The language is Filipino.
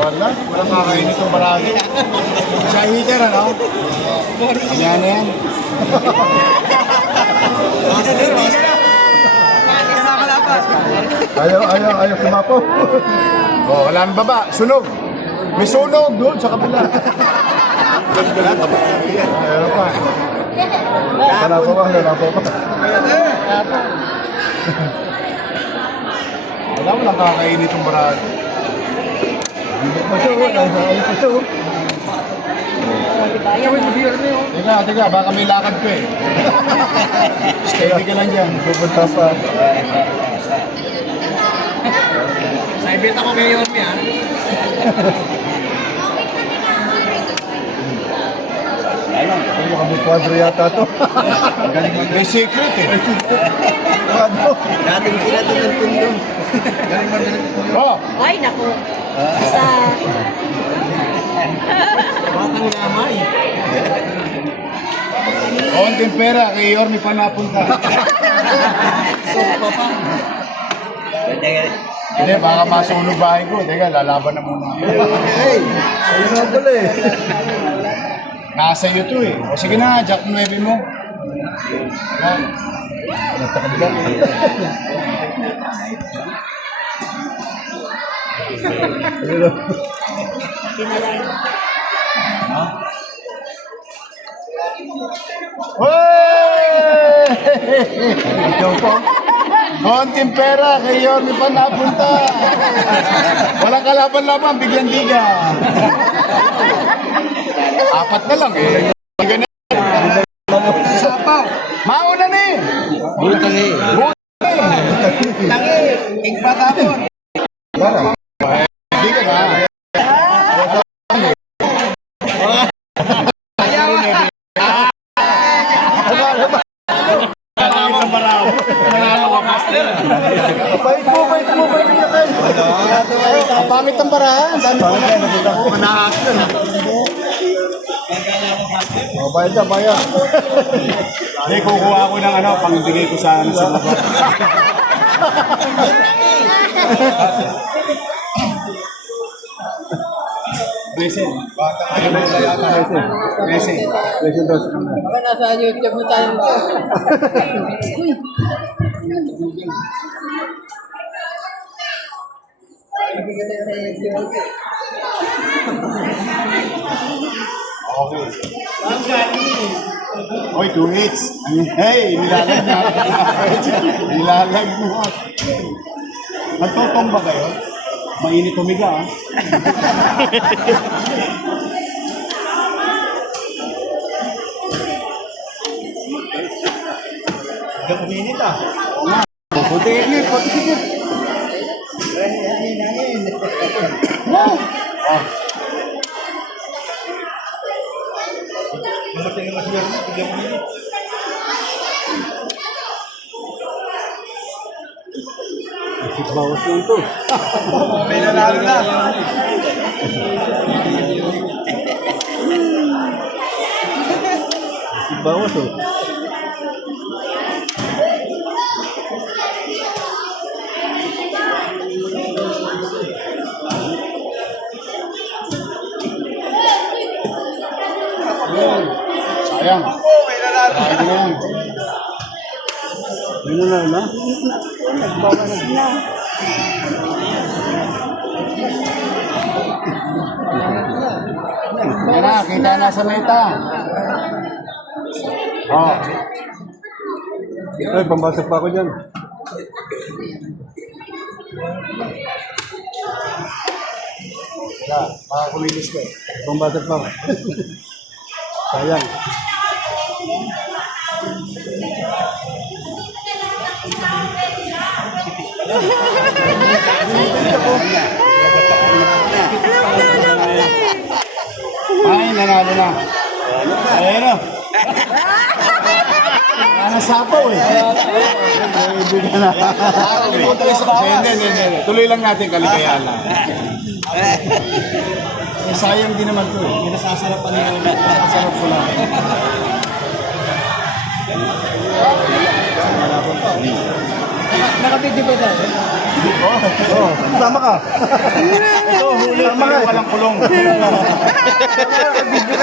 Walang kakain itong barangay. Siya heater, ano? Yan yan. Ayaw, kumapo. Oh, wala nang baba. Sunog. May sunog doon sa kabila. Ayaw pa. Wala pa. Wala mo lang kakain itong barangay. Teka, baka may lakad ko eh. Steady ka lang dyan, pupunta pa. Naibit ako kay Yorme, ha? May kwadro yata to. May secret eh. Kwadro. Dating kinato ng tundong. Oh! Ay, naku. Sa... Batang lamay. Konting pera, kay Yorme pa napunta. So, papa. Hindi, baka masunog bahay ko. Teka, lalaban na muna. Hey! Ayun na pala eh. Nasa iyo to eh. O sige na, Jack 9 mo. Yan. Nasa kabila. Ikaw po. Konting pera, kay Yorme pa napunta. Walang kalaban-laban, bigyan diga. Apat na lang eh. Sapaw. Mauna na eh. Butang eh. Tangi. Igpatapon. Hindi ka na. Bait mo. Ang pangit ang parahan. Dami ko na. Nakita ko. Manahas na. Bayad. Hindi, kukuha ko ng ano, pangbigay ko sa mga. Blessing. Blessing daw sa kanila. Baka nasa YouTube mo tayo. Okay. Hoy, 2 hits. Hey, nilalag na. Nilalag mo. Nagtotong ba kayo? Mainit tumiga, ah. Hindi kuminit, ah. Oo nga. Puti init. Wow! Ah. Bawas lang to. May nanalo na. Bawas oh. Sayang. May nanalo na. Sayang. Yun na. Nagbawas na. Yan na, kita na sa meta. Oh. Ay, pambasag pa ako dyan. Makakulinis ko eh. Pambasag pa ako. Sayang. Ay, nanalo na. Ayan o. Nasapaw eh. Hindi na. Hindi. Tuloy lang natin kaligayahan lang. Sayang din naman to eh. Pinasasarapan niya. Nasasarap ko lang. Wala pa pa. Nakabidyo ba tayo? Oh, sama ka. Ito, huli. Sama ka. Walang kulong. Nakabidyo